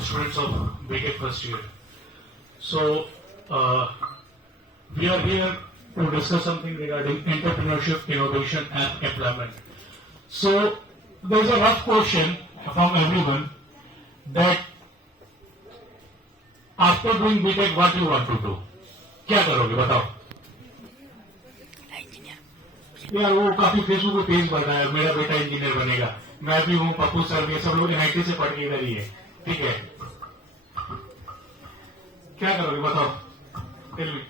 students of BTech first year. So we are here to discuss something regarding entrepreneurship, innovation, and employment. So there's a rough question from everyone that after doing BTech, what you want to do? क्या करोगे बताओ? यार वो काफी Facebook पे page बना है, मेरा बेटा इंजीनियर बनेगा, मैं भी हूँ, पप्पू सर, ये सब लोग NIT से पढ़ के इधर ही है, ठीक है? क्या करोगे बताओ? Tell me.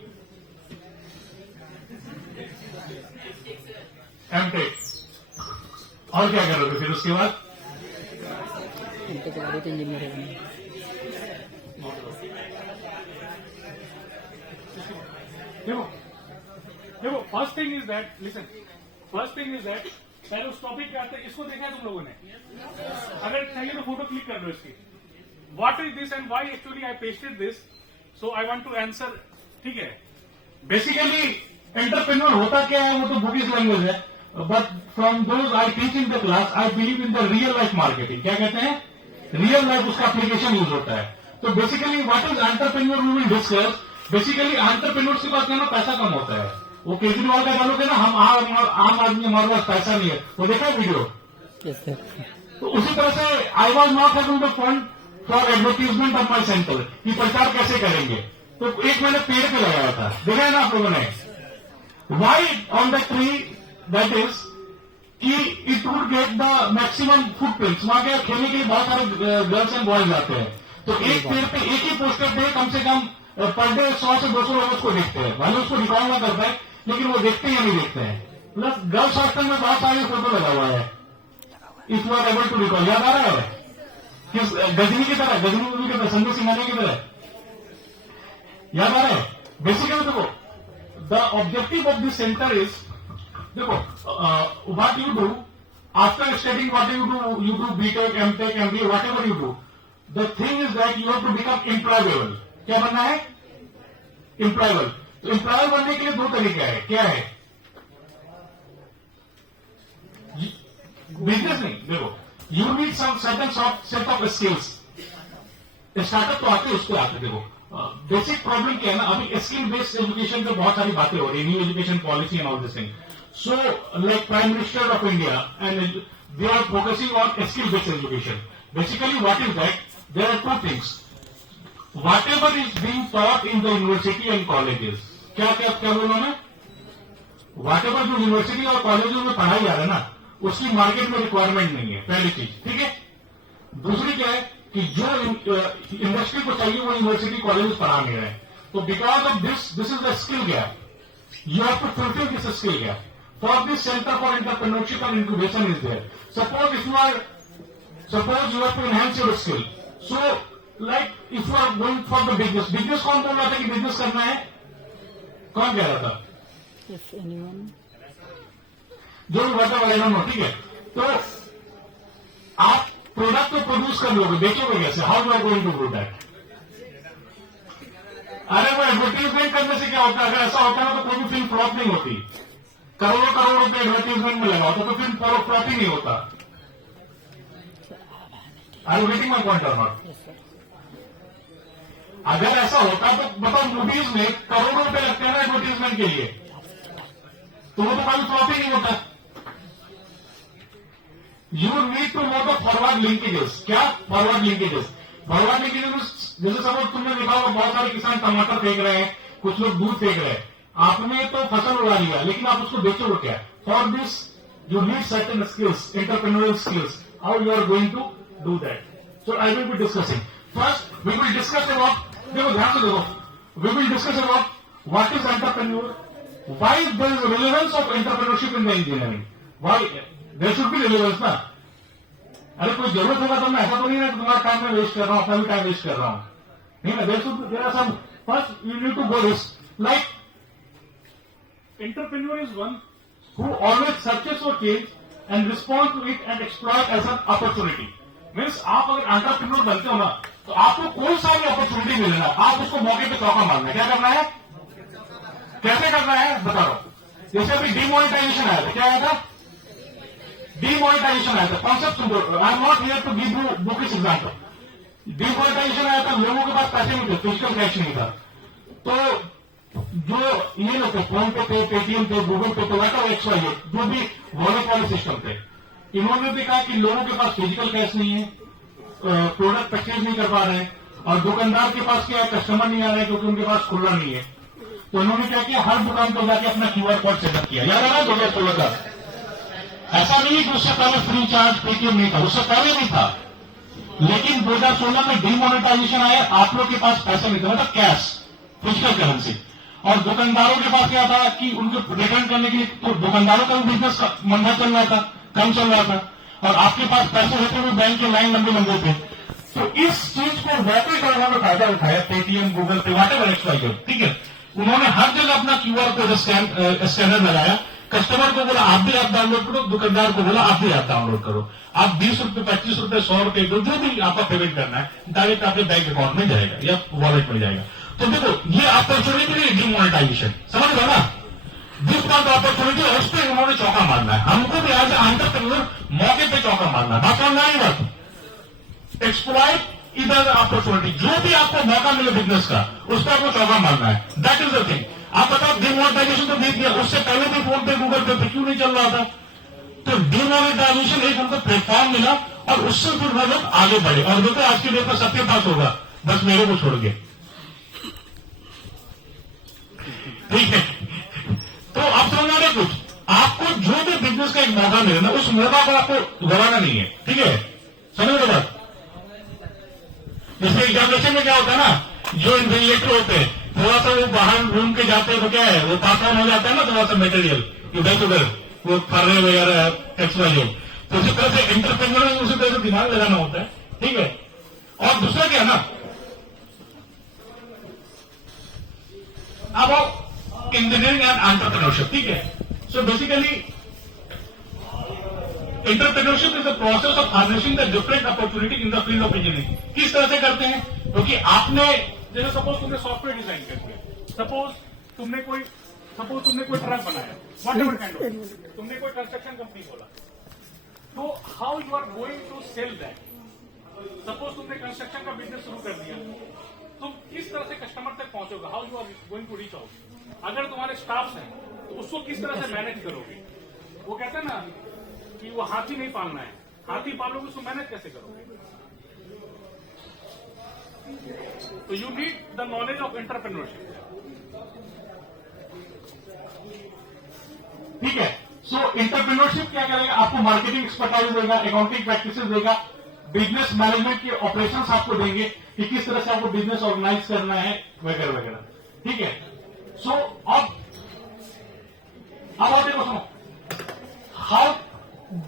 एमटेक। और क्या करोगे फिर उसके बाद? इंजीनियर बने। देखो first thing is that, listen, first thing is that पहले उस टॉपिक पे आते हैं, इसको देखा है तुम लोगों ने? अगर चाहिए तो फोटो क्लिक कर लो इसकी। What is this and why actually I pasted this, so I want to answer, ठीक है? बेसिकली एंटरप्रेन्योर होता क्या है वो तो बुकिश लैंग्वेज है, but from those I teach in the class I believe in the real life marketing. क्या कहते हैं? रियल लाइफ, उसका एप्लीकेशन यूज होता है। तो basically what is entrepreneur we will discuss. Basically entrepreneurs के पास क्या ना पैसा कम होता है। वो केजरीवाल का डालोगे ना, हम आम आदमी, हमारे पास पैसा नहीं है, वो देखा है वीडियो? तो उसी तरह से I was not having the fund for advertisement of my centre, कि प्रचार कैसे करेंगे। तो एक मैंने पेड़ पे लगाया था, देखा है ना आप लोगों ने? Why on the tree, that is कि it would get the maximum footprints. वहां के खेलने के लिए बहुत सारे गर्ल्स एंड बॉयज आते हैं, तो एक पेड़ पे एक ही पोस्टर पे कम से कम पर डे 100 से 200 लोग उसको देखते हैं। भले उसको रिकॉर्ड ना करता है, लेकिन वो देखते हैं या नहीं देखते हैं। प्लस गर्ल्स हॉस्टल में बहुत सारे फोटो लगा हुआ है, if you are able to recall. याद आ रहा है? किस गजनी की तरह, गजनी मूवी की तरह, संजय सिंघानिया की तरह, याद आ रहा है? बेसिकली देखो, the objective of this centre is, देखो what you do after studying, what you do BTech, MTech, MBA, whatever you do, the thing is that you have to become employable. क्या बनना है? Employable. तो employer बनने के लिए दो तरीका है। क्या है? बिजनेस नहीं, देखो you need some certain set of skills. Startup तो आते उसको आते। देखो बेसिक प्रॉब्लम क्या है ना, अभी स्किल बेस्ड एजुकेशन पे बहुत सारी बातें हो रही है, new education policy and all this thing. So like prime minister of India and they are focusing on skill based education. Basically what is that? There are two things. Whatever is being taught in the university and colleges, क्या बोला मैं? Whatever जो university और colleges में पढ़ाई जा रहा है ना, उसकी मार्केट में रिक्वायरमेंट नहीं है, पहली चीज, ठीक है? दूसरी क्या है कि जो इंडस्ट्री को चाहिए वो यूनिवर्सिटी कॉलेजेस पढ़ा नहीं रहे। तो because of this is the skill gap, you have to fulfil this skill gap. For this centre for entrepreneurship and incubation is there. Suppose you have to enhance your skill, so like if you are going for the business कौन बोल रहा था कि business करना है? कौन कह रहा था? जो भी बता वाले ना, ठीक है? तो आप प्रोडक्ट को प्रोड्यूस कर लोगे, बेचोगे कैसे? How you are going to do that? अरे वो एडवर्टीजमेंट करने से क्या होता है? अगर ऐसा होता है तो कोई भी फिल्म फ्लॉप नहीं होती। करोड़ों करोड़ रुपए एडवर्टीजमेंट में लगा होता तो फिल्म फ्लॉप ही नहीं होता। I am getting my point और नॉट? अगर ऐसा होता तो बताओ, मूवीज में करोड़ों रुपए लगते हैं ना एडवर्टीजमेंट के लिए, तो वो तो कभी फ्लॉप ही नहीं होता। You need to know the forward linkages. क्या फॉरवर्ड लिंकेजेस? फॉरवर्ड लिंकेजेस जैसे सपोज तुमने देखा होगा, बहुत सारे किसान टमाटर फेंक रहे हैं, कुछ लोग दूध फेंक रहे हैं। आपने तो फसल उगा लिया, लेकिन आप उसको बेचोगे क्या? For this you need certain skills, entrepreneurial skills. How you are going to do that? So I will be discussing. First we will discuss about, देखो ध्यान से देखो, we will discuss about what is entrepreneur, why there is relevance of entrepreneurship in the engineering, why there should be relevance ना। अरे कोई जरूरत होगा तो मैं ऐसा तो नहीं है तुम्हारा टाइम में वेस्ट कर रहा हूं, अपना भी टाइम वेस्ट कर रहा हूं, नहीं ना? There are some, first you need to go this, like entrepreneur is one who always searches for change and respond to it and exploit as an opportunity. Means आप अगर एंटरप्रेन्योर बनते हो ना, तो आपको कोई सा भी अपॉर्चुनिटी मिलेगा, आप उसको मौके पे चौका मारना है। क्या करना है? कैसे करना है बता रहा हूं। जैसे अभी डिमोनेटाइजेशन आया था, क्या आया था? डिमोनेटाइजेशन आया था। Concept, I am not here to give you bookish example. Demonetisation demonetisation आया था, लोगों के पास पैसे नहीं थे, फिजिकल कैश नहीं था, तो जो ये लोग थे, फोन पे थे, पेटीएम थे, गूगल पे थे, वाटर XYZ, जो भी वॉलेट वाले सिस्टम थे, इन्होंने भी कहा कि लोगों के पास फिजिकल कैश नहीं है, प्रोडक्ट परचेज नहीं कर पा रहे हैं, और दुकानदार के पास क्या है, कस्टमर नहीं आ रहे क्योंकि उनके पास खुला नहीं है। तो इन्होंने क्या किया, हर दुकान पर जाके अपना QR कोड सेटअप किया। याद आ रहा है 2016 का? ऐसा नहीं है कि उससे पहले फ्री चार्ज पेटीएम नहीं था, उससे पहले नहीं था, लेकिन 2016 में डिमोनेटाइजेशन आया, आप लोग के पास पैसा नहीं था, मतलब कैश, फिजिकल करेंसी, और दुकानदारों के पास क्या था कि उनको रिटर्न करने के लिए, तो दुकानदारों का भी बिजनेस मंदा चल रहा था, कम चल रहा था, और आपके पास पैसे होते हुए बैंक के लाइन लंबे लंबे थे। तो इस चीज को वाकई का उन्होंने फायदा उठाया, पेटीएम, गूगल पे, व्हाटएवर XYZ, ठीक है। उन्होंने हर जगह अपना QR कोड स्कैनर लगाया, कस्टमर को बोला आप भी ऐप डाउनलोड करो, दुकानदार को बोला आप भी ऐप डाउनलोड करो, आप 20 रुपए, 25 रुपए, 100 रुपए दो, जो भी आपका पेमेंट करना है, डायरेक्ट आपके बैंक अकाउंट में जाएगा या वॉलेट में जाएगा। तो देखो, ये अपॉर्चुनिटी है डिमोनेटाइजेशन, समझ लो ना, जिस बात अपॉर्चुनिटी है उस पर उन्होंने चौका मारना है, हमको भी एज एंटरप्रेन्योर मौके पे चौका मारना है, बात समझ आई बात। एक्सप्लॉइट इधर अपॉर्चुनिटी, जो भी आपको मौका मिले बिजनेस का, उस पर आपको चौका मारना है, दैट इज द थिंग। आप बताओ, डिमोनेटाइजेशन तो देख दिया, उससे पहले भी फोन पे, गूगल पे क्यों नहीं चल रहा था? तो डिमोनेटाइजेशन एक उनको प्लेटफॉर्म मिला, और उससे फिर वो लोग आगे बढ़े, और देखो आज की डेट में सबके पास होगा, बस मेरे को छोड़ के, ठीक है। तो आप समझना रहे कुछ, आपको जो भी बिजनेस का एक मौका मिले ना, उस मौका को आपको गवाना नहीं है, ठीक है, समझ लो बात। जैसे एग्जामिनेशन में क्या होता है ना, जो इन्विजिलेटर होते हैं, थोड़ा सा वो बाहर घूम के जाते हैं तो क्या है, वो पास ऑन हो जाता है ना, थोड़ा सा मटेरियल इधर उधर, वो फर्रे वगैरह XYZ, तो उसी तरह से एंटरप्रेन्योर में उसी तरह से दिमाग लगाना होता है, ठीक है। और दूसरा क्या है ना, अब इंजीनियरिंग एंड एंटरप्रेन्योरशिप, ठीक है। So basically entrepreneurship is the process of harnessing the different opportunity in the field of engineering. किस तरह से करते हैं, क्योंकि आपने, जैसे सपोज तुमने सॉफ्टवेयर डिजाइन कर दिया, सपोज तुमने कोई ट्रक बनाया, व्हाटएवर काइंड ऑफ, तुमने कोई कंस्ट्रक्शन कंपनी खोला, तो how you are going to sell that. Suppose तुमने कंस्ट्रक्शन का बिजनेस शुरू कर दिया, तुम किस तरह से कस्टमर तक पहुंचोगे, how you are going to reach out. अगर तुम्हारे स्टाफ हैं तो उसको किस तरह से मैनेज करोगे। वो कहते हैं ना कि वो हाथी नहीं पालना है, हाथी पालोगे उसको मैनेज कैसे करोगे। तो you need the knowledge of entrepreneurship, ठीक है। सो एंटरप्रेन्योरशिप क्या करेगा, आपको मार्केटिंग एक्सपर्टाइज देगा, अकाउंटिंग प्रैक्टिसेस देगा, बिजनेस मैनेजमेंट के ऑपरेशंस आपको देंगे कि किस तरह से आपको बिजनेस ऑर्गेनाइज करना है, वगैरह वगैरह, ठीक है। सो अब आप देखो, सुनो, हाउ,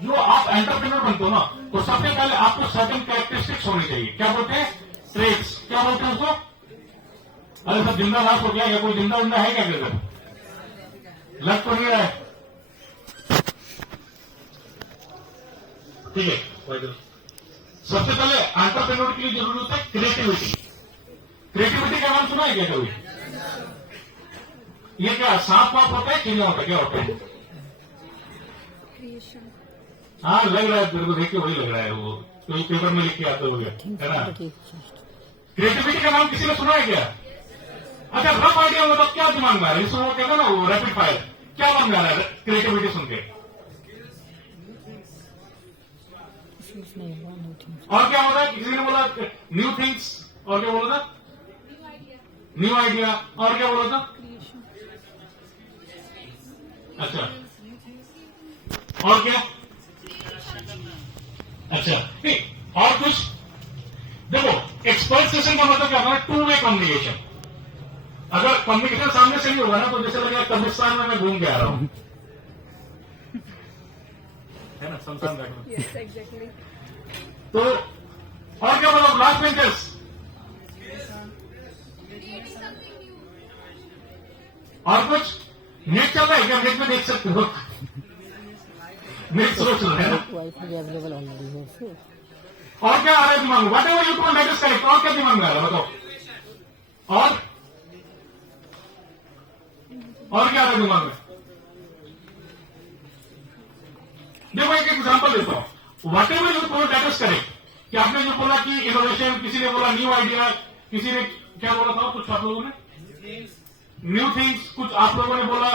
जो आप एंटरप्रेन्योर बनते हो ना, तो सबसे पहले आपको सर्टेन कैरेक्टरिस्टिक्स होनी चाहिए। क्या बोलते हैं, ट्रेड्स, क्या बोलते हैं उसको। अरे सब जिंदा लाश हो गया, या कोई जिंदा उंदा है क्या इधर, लग तो नहीं रहा है, ठीक है। सबसे पहले एंटरप्रेन्योर के लिए जरूरी होता है क्रिएटिविटी। क्रिएटिविटी का नाम सुना है क्या कभी? ये क्या सांप वाप होता है, चिड़िया होता है, क्या होता है? हाँ लग रहा है, मेरे को देख के वही लग रहा है, वो तो पेपर में लिख के आता हो गया, है ना। क्रिएटिविटी का नाम किसी ने सुना है क्या? अच्छा, रफ आइडिया मतलब क्या दिमाग में आ रहा है, इसको वो कहता है ना, वो रैपिड फायर, क्या मन में आ रहा है क्रिएटिविटी सुन के? और क्या हो रहा है, किसी ने बोला न्यू थिंग्स, और क्या बोला था, न्यू आइडिया, और क्या बोला था, अच्छा, और क्या, अच्छा ठीक, और कुछ। देखो, एक्सपर्ट सेशन का मतलब क्या होता है, 2 वे कम्युनिकेशन। अगर कम्युनिकेशन सामने से नहीं होगा ना, तो जैसे लगेगा कब्रिस्तान में मैं घूम के आ रहा हूं, है ना, संसार में। Yes, exactly. तो और क्या बोला, लास्ट बेंचर्स, और कुछ। नेट चल रहा है क्या, नेट में देख सकते हो, नेट स्लो चल रहा है ना। वाईफाई अवेलेबल ऑलरेडी है फिर। और क्या आ रहा है दिमाग में, whatever you call that is correct. और क्या दिमाग में आ रहा है बताओ, और क्या आ रहा है दिमाग में। देखो एक एग्जांपल देता हूं, whatever you call that is correct. कि आपने जो बोला कि इनोवेशन, किसी ने बोला न्यू आइडिया, किसी ने क्या बोला था कुछ आप लोगों ने, न्यू थिंग्स, कुछ आप लोगों ने बोला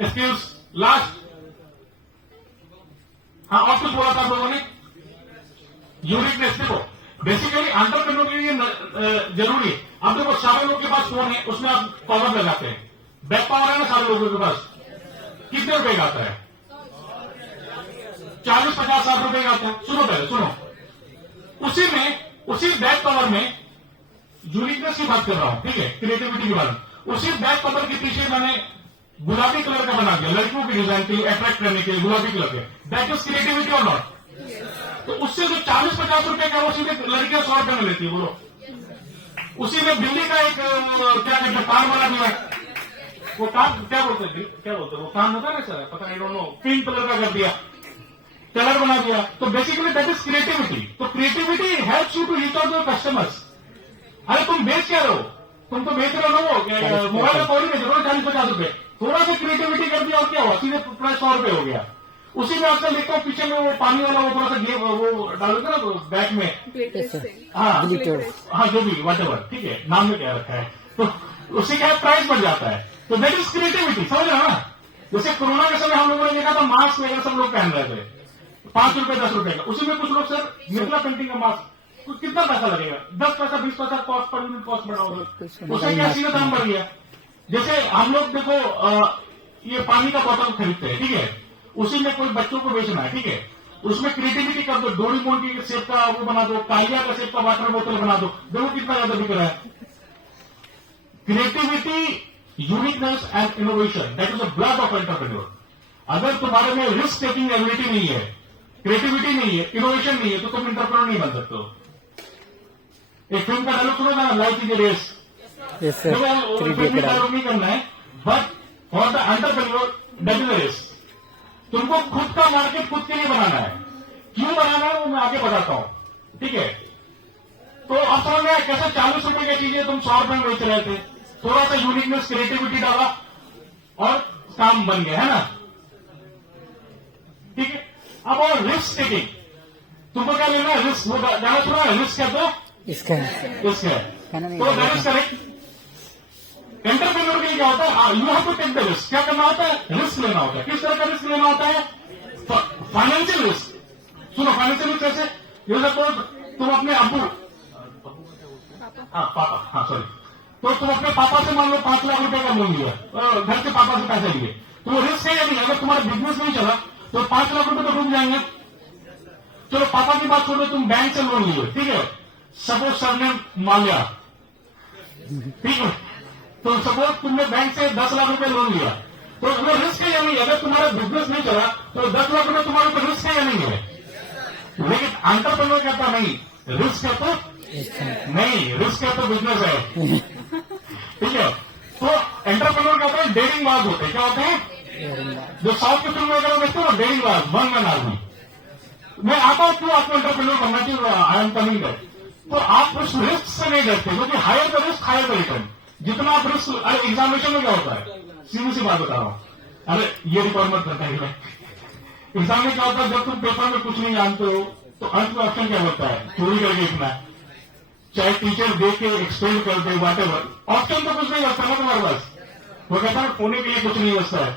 स्किल्स, लास्ट, हाँ और कुछ बोला था आप लोगों ने, यूनिकनेस। देखो बेसिकली एंटरप्रेन्योर के लिए जरूरी है। अब देखो सारे लोग के पास फोन है, उसमें आप कवर लगाते हैं, बैक पावर है ना सारे लोगों के पास, कितने रुपए का आता है? 40-50 रुपए का आता है। सुनो पहले सुनो, उसी बैक कवर में यूनिकनेस की बात कर रहा हूं, ठीक है, क्रिएटिविटी की बात। उसी बैक कवर के पीछे मैंने गुलाबी कलर का बना दिया, लड़कियों की डिजाइन के लिए अट्रैक्ट करने के लिए गुलाबी कलर के, दैट इज क्रिएटिविटी और नॉट? तो उससे जो 40-50 रुपए का वो सीधे लड़कियां 100 रुपए में लेती है, बोलो। उसी में बिल्ली का एक क्या कहते हैं कान बना दिया, वो कान क्या बोलते हैं वो कान होता है ना सर, पता नहीं, दोनों पिंक कलर का कर दिया, कलर बना दिया। तो बेसिकली दैट इज क्रिएटिविटी। तो creativity helps you to reach out your customers. अरे तुम बेच क्या रहे हो? तुम तो बेच रहे हो मोबाइल का कौन बेच रहे हो 40-50 रुपए, थोड़ा सा क्रिएटिविटी कर दिया और क्या हुआ, सीधे प्राइस 100 रुपए हो गया। उसी में आपका लिखता हूँ पीछे में वो पानी वाला वो थोड़ा सा वो डालोगे ना बैग में, हाँ जो भी वट एवर, ठीक है, नाम में क्या रखा है, तो उससे क्या प्राइस बढ़ जाता है। तो दैट इज क्रिएटिविटी, समझ रहे हो ना? जैसे कोरोना के समय हम लोगों ने देखा था मास्क वगैरह सब लोग पहन रहे थे, 5 रुपए 10 रुपए का, उसी में कुछ लोग सर मिथिला पेंटिंग का मास्क कितना पैसा लगेगा, 10 पैसा 20 पैसा कॉस्ट पर यूनिट कॉस्ट बढ़ा होगा, उससे क्या सीधा दाम बढ़ गया। जैसे हम लोग देखो ये पानी का बोतल खरीदते हैं, ठीक है, उसी में कोई बच्चों को बेचना है, ठीक है, उसमें क्रिएटिविटी कर दो, डोरीमोन की शेप का वो बना दो, कालिया का शेप का वाटर बोतल बना दो, देखो कितना ज्यादा बिक रहा है। Creativity, uniqueness and innovation, that is the blood of entrepreneur. अगर तुम्हारे में रिस्क टेकिंग एबिलिटी नहीं है, क्रिएटिविटी नहीं है, इनोवेशन नहीं है, तो तुम एंटरप्रेन्योर नहीं बन सकते हो। एक फिल्म का डायलॉग सुनो ना, life is a race, dialogue नहीं करना है, but for the entrepreneur that is a race. तुमको खुद का मार्केट खुद के लिए बनाना है, क्यों बनाना है वो मैं आगे बताता हूं, ठीक है। तो अब समझ में कैसे 40 रुपए की चीजें तुम 100 रुपए में बेच रहे थे, थोड़ा सा यूनिकनेस क्रिएटिविटी डाला और काम बन गया, है ना, ठीक है। अब और रिस्क टेकिंग, तुमको क्या लेना है, रिस्क, वो जाना सुना है, रिस्क है तो इसका तो दैट इज करेक्ट। एंटरप्रेन्योर के लिए क्या होता है, you have to take the risk. क्या करना होता है, रिस्क लेना होता है। किस तरह का रिस्क लेना होता है, फाइनेंशियल रिस्क। सुनो फाइनेंशियल रिस्क कैसे, ये सपोज तुम अपने पापा सॉरी, तो तुम अपने पापा से मान लो 5 लाख रुपए का लोन लिया, घर के पापा से पैसे लिए, तो वो रिस्क है या नहीं? अगर तुम्हारा बिजनेस नहीं चला तो 5 लाख रुपए तो डूब जाएंगे। चलो पापा की बात छोड़ो, तुम बैंक से लोन लिए, ठीक है, सपोज सर ने मांगा, ठीक है, तो सपोज तुमने बैंक से 10 लाख रुपए लोन लिया, तो वो रिस्क है या नहीं? अगर तुम्हारा बिजनेस नहीं चला तो 10 लाख रुपए तुम्हारे ऊपर रिस्क है या नहीं है? लेकिन एंटरप्रेन्योर कहता नहीं, रिस्क है तो नहीं, रिस्क है तो बिजनेस है, ठीक है। तो एंटरप्रेन्योर कहता है डेयरिंग बाज होते हैं, क्या होते हैं, जो साउथ की फिल्म वगैरह देखते हो, डेयरिंग बाज, वन मैन आर्मी। मैं आता हूं क्यों आपको एंटरप्रेन्योर बनना चाहिए, आई एम कमिंग दैट। तो आप उस रिस्क से नहीं डरते, क्योंकि higher the risk higher the return. जितना आप रिस्क, अरे एग्जामिनेशन में क्या होता है, सीधी सी बात बता रहा हूं, अरे ये रिक्वायरमेंट करता है एग्जाम में क्या होता है, जब तुम पेपर में कुछ नहीं जानते हो तो अंत में ऑप्शन क्या होता है, चोरी करके लिखना है, चाहे टीचर देख के एक्सप्लेन कर दे, वॉट एवर, ऑप्शन तो कुछ नहीं बचता ना तुम्हारे पास, वो कहता है होने के लिए कुछ नहीं बचता है।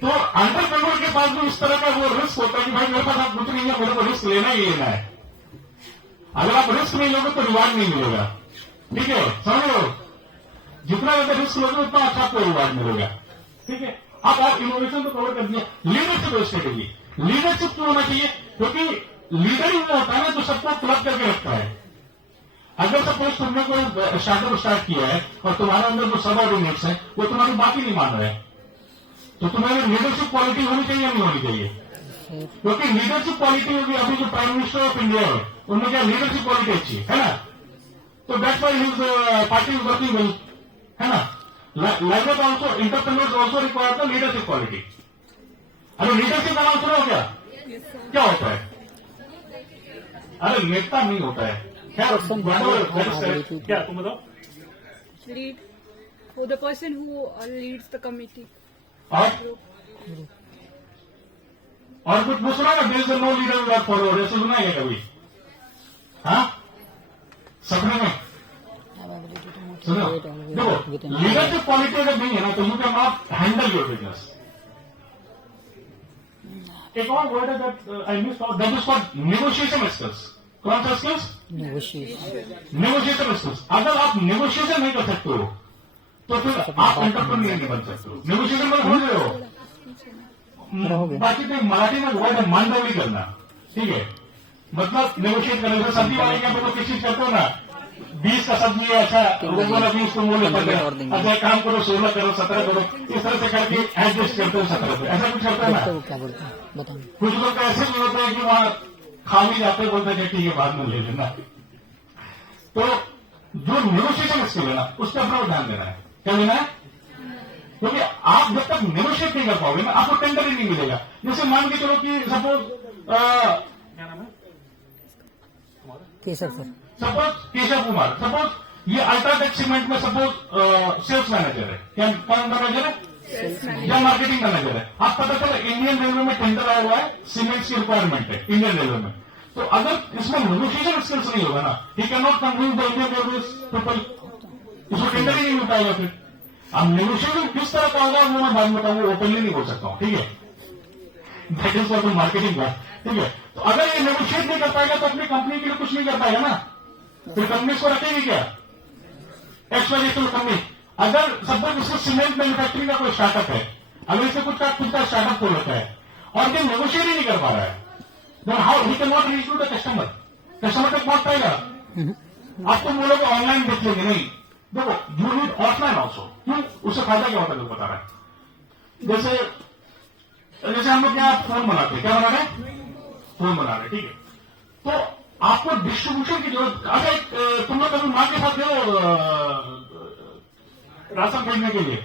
तो एंटरप्रेन्योर के पास भी इस तरह का वो रिस्क होता है कि भाई मेरे पास आप कुछ नहीं है, मेरे को रिस्क लेना ही लेना है। अगर आप रिस्क नहीं लोगे तो रिवार्ड नहीं मिलेगा, ठीक है, समझ लो, जितना ज्यादा रिस्क लोगे उतना अच्छा आपको रिवार्ड मिलेगा, ठीक है। अब आप इनोवेशन तो कवर कर दिया, लीडरशिप स्ट्रेटेजी, लीडरशिप क्यों होना चाहिए, क्योंकि लीडर ही वो होता है ना जो सबको क्लब करके रखता है। अगर सपोज तुमने कोई स्टार्टअप स्टार्ट किया है और तुम्हारे अंदर जो सबऑर्डिनेट्स है वो तुम्हारी बात ही नहीं मान रहे हैं, तो तुम्हारी लीडरशिप क्वालिटी होनी चाहिए या नहीं होनी चाहिए? क्योंकि लीडरशिप क्वालिटी होगी, अभी जो प्राइम मिनिस्टर ऑफ इंडिया है उनमें क्या लीडरशिप क्वालिटी अच्छी है ना, तो that's why his party is working well, है ना। Like that also entrepreneurs also require the leadership quality. अरे लीडरशिप का नाम सुना हो क्या होता है? अरे नेता नहीं होता है, क्या तुम बताओ? Lead, who the person who leads the committee. और कुछ वो सुना ना, there is no leader without follower, ऐसे सुना है कभी? हाँ, सपने में सुनो, देखो लीडरशिप क्वालिटी अगर नहीं है ना तो you can not handle your business. एक और वर्ड है that I miss that is called negotiation skills. कौन सा स्किल्स? Negotiation skills. अगर आप नेगोशिएशन नहीं कर सकते हो तो फिर आप एंटरप्रेन्योर नहीं बन सकते हो। नेगोशिएशन में हो रहे हो, बाकी तो मराठी में वर्ड है मांडवली करना, ठीक है, मतलब नेगोशिएट करने से। सब्जी वाले क्या तो किस चीज करते हो ना, 20 का सब्जी है, अच्छा लोगों ने 20 को मूल्य कर दिया, अच्छा काम करो 16 करो 17 करो, इस तरह से करके एडजस्ट करते हो 17 पे, ऐसा कुछ करता है ना। क्या बोलते हैं बताओ। कुछ लोग ऐसे भी होते हैं कि वहां खा भी जाते बोलते हैं ठीक है बाद में ले लेना। तो जो नेगोशिएशन स्किल है ना उस पर अपना ध्यान देना है। क्या लेना है? क्योंकि आप जब तक नेगोशिएट नहीं कर पाओगे ना आपको टेंडर ही नहीं मिलेगा। जैसे मान के चलो कि सपोज क्या नाम है Kesar sir, suppose Keshav Kumar, suppose ये अल्ट्राटेक सीमेंट में सपोज सेल्स मैनेजर है, क्या मैनेजर है या मार्केटिंग मैनेजर है। आप पता चला इंडियन रेलवे में टेंडर आया हुआ है, सीमेंट की रिक्वायरमेंट है इंडियन रेलवे में। तो अगर इसमें नेगोशिएशन स्किल्स नहीं होगा ना, ही can not convince the Indian railway people, उसको टेंडर ही नहीं मिल पाएगा। फिर अब नेगोशिएशन किस तरह का होगा वो मैं बाद में बताऊंगा, ओपनली नहीं बोल सकता हूं, ठीक है, that is for the marketing का, ठीक है। तो अगर ये नेगोशिएट नहीं कर पाएगा तो अपनी कंपनी के लिए कुछ नहीं कर पाएगा ना, फिर कंपनी को रखेगी क्या? XYZ company. अगर सपोज इसको सीमेंट मैन्युफैक्चरिंग का कोई स्टार्टअप है, अगर इसे कुछ का स्टार्टअप खोल रखा है और ये नेगोशिएट ही नहीं कर पा रहा है, then how he can not reach to the customer, customer तक पहुंच पाएगा? आप तो बोलोगे ऑनलाइन देख लेंगे, नहीं, देखो यू नीड ऑफलाइन ऑल्सो। क्यों? उससे फायदा क्या होता है बता रहा है। जैसे हम लोग क्या फोन बनाते हैं, क्या बना रहे हैं? फोन बना रहे, ठीक है। तो आपको डिस्ट्रीब्यूशन की जरूरत, अगर तुम लोग कभी मां के साथ गए राशन खरीदने के लिए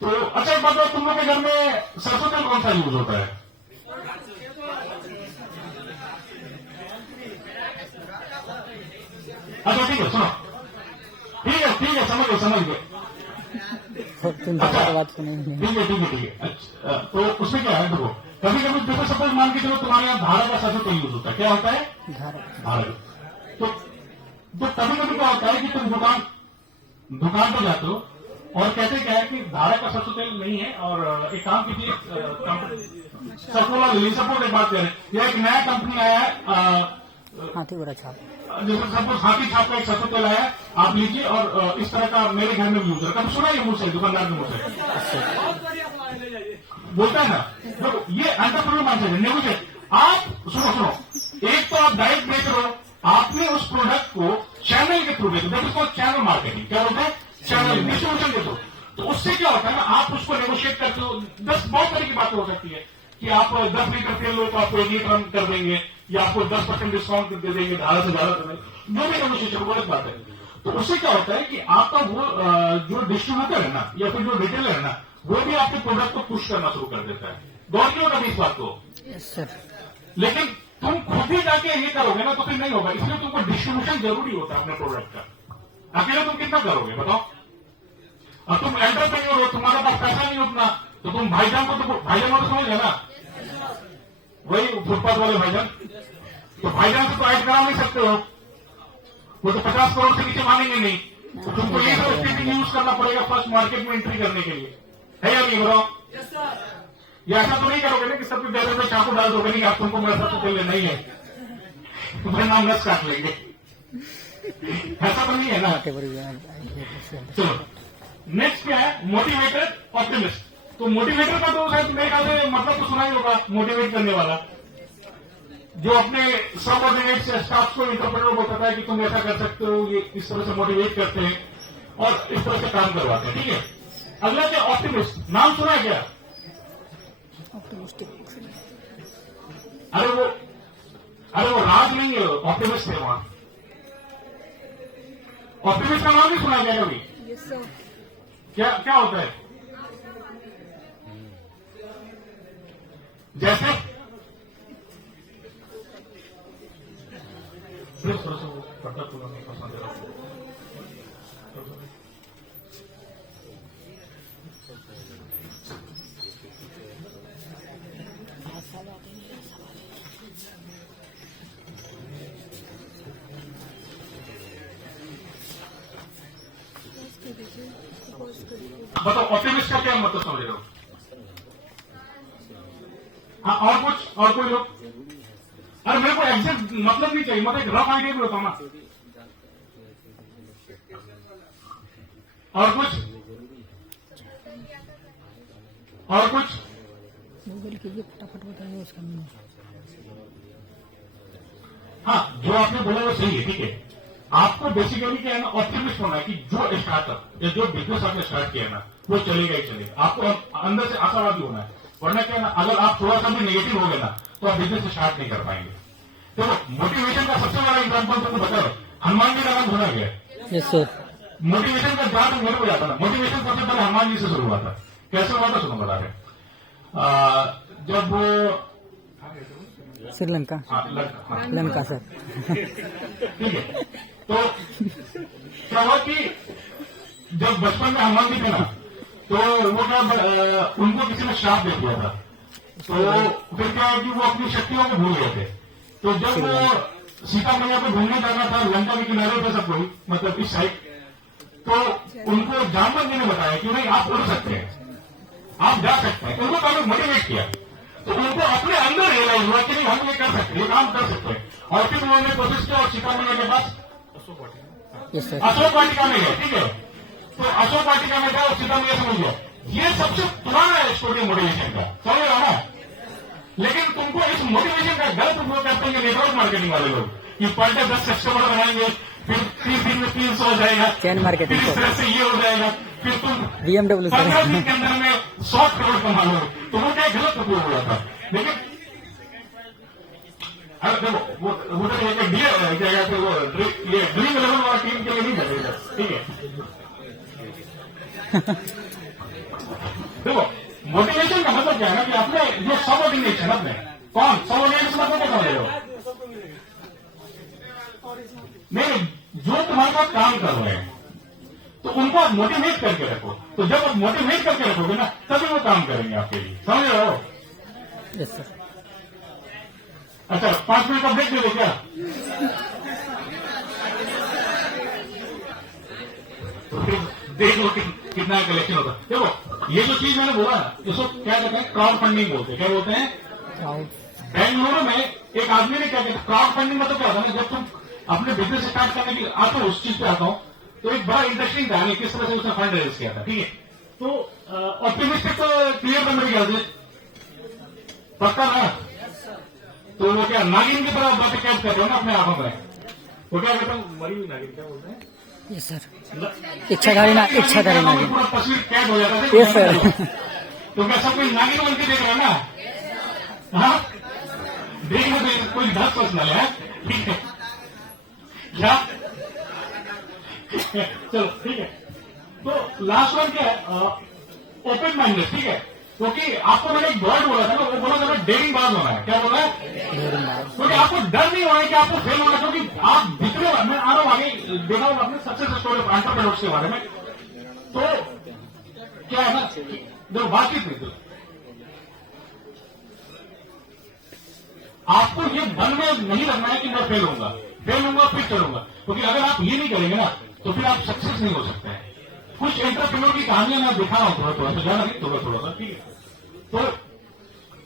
तो अच्छा एक बात बताओ, तुम लोग के घर में सरसों तेल कौन सा यूज होता है? अच्छा ठीक है, सुनो, ठीक है समझ गए बात सुनेंगे। ठीक है। अच्छा, तो उसमें क्या है, देखो कभी कभी देखो सपोज मान के चलो तुम्हारे यहाँ धारा का सरसों तेल यूज होता है, क्या होता है? धारा। तो कभी कभी क्या होता है कि तुम दुकान पर जाते हो और कहते क्या है कि धारा का सरसों तेल नहीं है, और एक काम कीजिए, सफोला ले लीजिए, सपोज एक बात करें, यह एक नया कंपनी आया है हाथी घोड़ा छाप, जैसे सपोज हाथी छाप का एक सरसों तेल आया है, आप लीजिए और इस तरह का मेरे घर में यूज है। कभी सुना ये मुझसे, दुकानदार के मुझसे बोलता है ना, देखो ये एंटरप्रेन्योर माइंडसेट है, नेगोशिएट। आप सुनो, एक तो आप डायरेक्ट बेच रहे हो, आपने उस प्रोडक्ट को चैनल के थ्रू बेचो, that is called channel marketing. क्या बोलते हैं? चैनल डिस्ट्रीब्यूशन देते हो। तो उससे क्या होता है ना, आप उसको नेगोशिएट करते हो। 10 बहुत तरह की बातें हो सकती है कि आप 10 लीटर तेल लो तो आपको 1 लीटर कर देंगे, या आपको 10% डिस्काउंट दे देंगे, ज्यादा से ज्यादा कर देंगे, जो भी नेगोशिएशन गलत बात है। तो उससे क्या होता है कि आपका वो जो डिस्ट्रीब्यूटर है ना या फिर जो रिटेलर है ना, वो भी आपके प्रोडक्ट को पुश करना शुरू कर देता है। गौर क्यों कभी इस बात को? लेकिन तुम खुद ही जाके ये करोगे ना तो फिर नहीं होगा, इसलिए तुमको डिस्ट्रीब्यूशन जरूरी होता है अपने प्रोडक्ट का। अकेले तुम कितना करोगे बताओ? अब तुम एंटरप्रेन्योर हो, तुम्हारे पास पैसा नहीं उतना, तो तुम भाईजान को तो समझ लेना, वही फुटपाथ वाले भाईजान, तो भाईजान से तो ऐड करा नहीं सकते हो, वो तो 50 करोड़ से नीचे मानेंगे नहीं। तो तुमको ये स्ट्रेटेजी यूज करना पड़ेगा फर्स्ट मार्केट में एंट्री करने के लिए, है या नहीं बताओ? ये ऐसा तो नहीं करोगे ना कि सबके बैनर में चाकू डाल दोगे, नहीं आप तुमको मेरा सबसे पहले नहीं है, तुम्हारे नाम नस काट लेंगे, ऐसा तो नहीं है ना। चलो नेक्स्ट क्या है? Motivated optimist. तो मोटिवेटर का तो शायद मेरे ख्याल से मतलब तो सुना ही होगा, मोटिवेट करने वाला, जो अपने सबऑर्डिनेट स्टाफ को इंटरप्रेटर को बताता है कि तुम ऐसा कर सकते हो, ये इस तरह से मोटिवेट करते हैं और इस तरह से काम करवाते हैं, ठीक है। अगला क्या? ऑप्टिमिस्ट। नाम सुना है क्या? अरे वो राज नहीं है, ऑप्टिमिस्ट है वहां। ऑप्टिमिस्ट का नाम नहीं सुना गया कभी? Yes sir. क्या होता है? जैसे थोड़ा सा पट्टा खुला नहीं पसंद है। बताओ ऑप्टिमिस्ट का क्या मतलब समझ रहे हो? हाँ, और कुछ, और कोई लोग? अरे मेरे को एग्जैक्ट मतलब नहीं चाहिए, मतलब एक रफ आइडिया भी होता ना। और कुछ, और कुछ? गूगल कीजिए, फटाफट बताइए उसका मीनिंग। हाँ, जो आपने बोला वो सही है, ठीक है। आपको बेसिकली क्या है ना, ऑप्टिमिस्ट होना है कि जो स्टार्टअप या जो बिजनेस आपने स्टार्ट किया ना वो चलेगा ही चलेगा। आपको अंदर से आशावादी होना है, वरना क्या है ना, अगर आप थोड़ा सा भी नेगेटिव हो गए ना तो आप बिजनेस स्टार्ट नहीं कर पाएंगे। तो मोटिवेशन का सबसे बड़ा एग्जाम्पल तुमको बताओ, हनुमान जी का नाम सुना गया? Yes sir. मोटिवेशन का जहां तक मेरे को जाता ना, मोटिवेशन सबसे पहले हनुमान जी से शुरू हुआ था। कैसे हुआ था सुनो बता रहे। जब वो श्रीलंका, लंका सर। ठीक है, तो क्या हुआ कि जब बचपन में हनुमान जी थे ना, तो वो क्या उनको किसी ने श्राप दे दिया था। तो फिर क्या है कि वो अपनी शक्तियों को भूल गए थे। तो जब वो सीता मैया को ढूंढने जाना था लंका के किनारे पे सब कोई, मतलब इस साइड, तो उनको जामवंत जी ने बताया कि नहीं आप उड़ सकते हैं, आप जा सकते हैं। उनको काफी मोटिवेट किया। तो उनको अपने अंदर रियलाइज हुआ कि नहीं हम ये कर सकते हैं, ये काम कर सकते हैं। और फिर उन्होंने कोशिश किया और सीता मैया के पास यस सर। अशोक वाटिका में गए, ठीक है। तो अशोक वाटिका में गया और सीता मैया समझ गया। ये सबसे पुराना स्टोरी मोटिवेशन का, समझ रहा ना। लेकिन तुमको इस मोटिवेशन का गलत उपयोग करते हैं नेटवर्क मार्केटिंग वाले लोग कि पर डे 10 कस्टमर बनाएंगे, फिर 30 दिन में 300 हो जाएगा, चैन मार्केटिंग फिर इस तरह से ये हो जाएगा, फिर तुम BMW 15 दिन के अंदर में 100 करोड़ कमा लो। तो वो क्या गलत उपयोग हो जाता। लेकिन अरे देखो वो तो एक डियर क्या कहते हैं वो ये ड्रीम 11 वाला टीम के लिए नहीं चलेगा, ठीक है। देखो मोटिवेशन का मतलब क्या है ना कि अपने जो सबऑर्डिनेशन अपने कौन सबऑर्डिनेशन मतलब क्या समझ रहे हो? नहीं, जो तुम्हारे पास काम कर रहे हैं तो उनको आप मोटिवेट करके रखो। तो जब आप मोटिवेट करके रखोगे ना तभी वो काम करेंगे आपके लिए, समझ रहे हो? Yes sir. अच्छा 5 मिनट का ब्रेक दे दो क्या? तो फिर देख लो कितना कलेक्शन होता है। देखो ये जो चीज मैंने बोला ना, इसको क्या कहते हैं, क्राउड फंडिंग बोलते हैं। क्या बोलते हैं? बेंगलुरु में एक आदमी ने क्या कहते, क्राउड फंडिंग मतलब क्या होता है, जब तुम अपने बिजनेस स्टार्ट करने की आता हूं उस चीज पे आता हूं, तो एक बड़ा इंटरेस्टिंग कहानी किस तरह से उसने फंड रेज किया था, ठीक है। तो ऑप्टिमिस्टिक तो क्लियर था मेरे ख्याल से, पक्का ना। तो वो क्या नागिन की तरह बातें कैद कर रहे हो ना अपने आंखों में, वो क्या कहता हूँ मरी हुई नागिन, क्या बोलते हैं? Yes sir. इच्छाधारी नागिन। पूरा तस्वीर कैद हो जाता है। Yes sir. तो क्या सब कोई नागिन बन के देख रहा है ना? हाँ, देखना तो कोई 10 पर्सनल है, ठीक है क्या? चलो ठीक है। तो लास्ट वन क्या है, ओपन माइंडेड, ठीक है। क्योंकि आपको मैंने एक वर्ड बोला था ना, वो बोला था डेयरिंग बाज होना है। क्या बोला है? क्योंकि आपको डर नहीं होना है कि आपको फेल होना, क्योंकि आप जितने मैं आ रहा हूं आगे देखा हूं अपने सक्सेस स्टोरी ऑफ एंटरप्रेन्योर्स के बारे में। तो क्या है ना, जो बातचीत नहीं थी, आपको ये मन में नहीं रखना है कि मैं फेल होऊंगा फिर चलूंगा। क्योंकि अगर आप ये नहीं करेंगे ना तो फिर आप सक्सेस नहीं हो सकते हैं। कुछ एंटरप्रेन्योर की कहानियां मैं दिखा रहा हूं थोड़ा थोड़ा, तो ज्यादा नहीं, थोड़ा सा, ठीक है। तो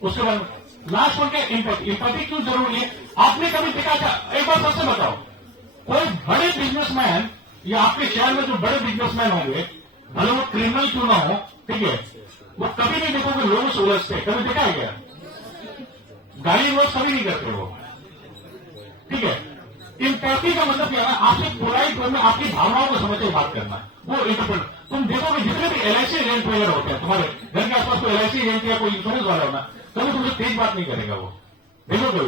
उसके बाद लास्ट वन क्या, इंपैथी क्यों जरूरी है? आपने कभी देखा था, एक बार सबसे बताओ, कोई बड़े बिजनेसमैन या आपके शहर में जो बड़े बिजनेसमैन होंगे, भले वो क्रिमिनल क्यों ना हो, ठीक है, वो कभी नहीं देखोगे लोगों से उलझते, कभी देखा है क्या? गाली रोज कभी नहीं करते वो, ठीक है। इंपैथी का मतलब क्या है? आपसे पोलाइट में आपकी भावनाओं को समझ के बात करना, वो इंटरप्रेट। तुम देखोगे जितने भी LIC एजेंट ट्रेडर होते हैं, तुम्हारे घर के आसपास कोई LIC एजेंट या कोई इंश्योरेंस वाला होना, कभी तुमसे तेज बात नहीं करेगा वो, देखो कोई